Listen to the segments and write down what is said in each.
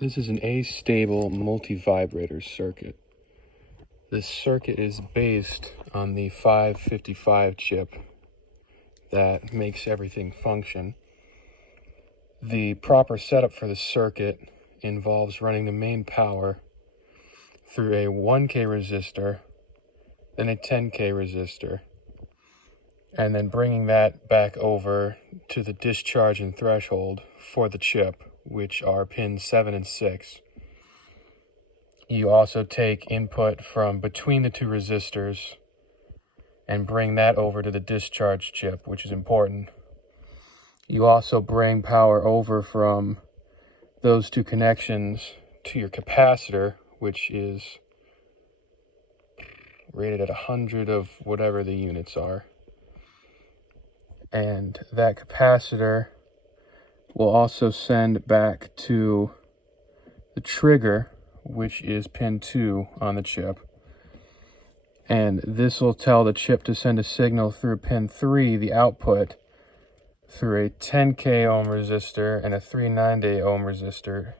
This is an astable multivibrator circuit. This circuit is based on the 555 chip that makes everything function. The proper setup for the circuit involves running the main power through a 1K resistor, then a 10K resistor, and then bringing that back over to the discharge and threshold for the chip, which are pins 7 and 6. You also take input from between the two resistors and bring that over to the discharge chip, which is important. You also bring power over from those two connections to your capacitor, which is rated at 100 of whatever the units are. And that capacitor will also send back to the trigger, which is pin 2 on the chip. And this will tell the chip to send a signal through pin 3, the output, through a 10K ohm resistor and a 390 ohm resistor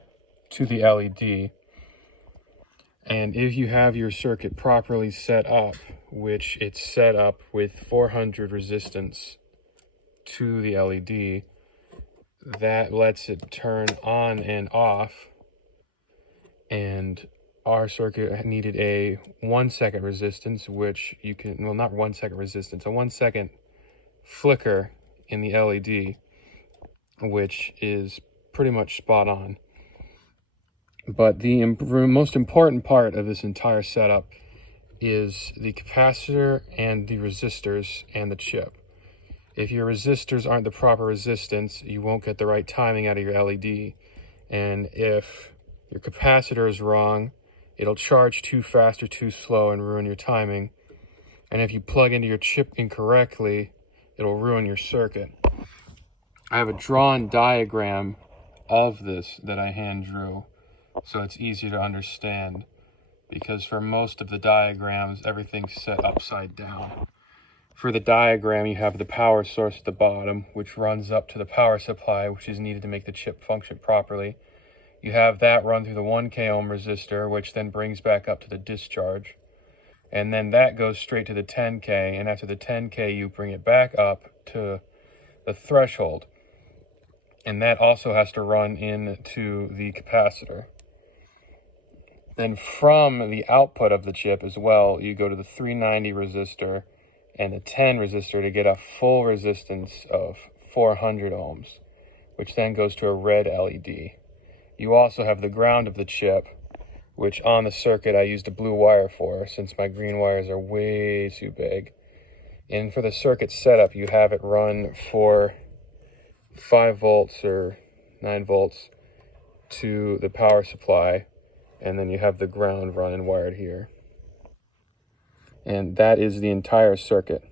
to the LED. And if you have your circuit properly set up, which it's set up with 400 resistance to the LED, that lets it turn on and off. And our circuit needed a 1 second resistance, which you can, well, not 1 second resistance, a 1 second flicker in the LED, which is pretty much spot on. But the most important part of this entire setup is the capacitor and the resistors and the chip. If your resistors aren't the proper resistance, you won't get the right timing out of your LED. And if your capacitor is wrong, it'll charge too fast or too slow and ruin your timing. And if you plug into your chip incorrectly, it'll ruin your circuit. I have a drawn diagram of this that I hand drew, so it's easy to understand, because for most of the diagrams, everything's set upside down. For the diagram, you have the power source at the bottom, which runs up to the power supply, which is needed to make the chip function properly. You have that run through the 1K ohm resistor, which then brings back up to the discharge. And then that goes straight to the 10K, and after the 10K, you bring it back up to the threshold. And that also has to run into the capacitor. Then from the output of the chip as well, you go to the 390 resistor and the 10 resistor to get a full resistance of 400 ohms, which then goes to a red LED. You also have the ground of the chip, which on the circuit I used a blue wire for, since my green wires are way too big. And for the circuit setup, you have it run for 5 volts or 9 volts to the power supply, and then you have the ground run and wired here. And that is the entire circuit.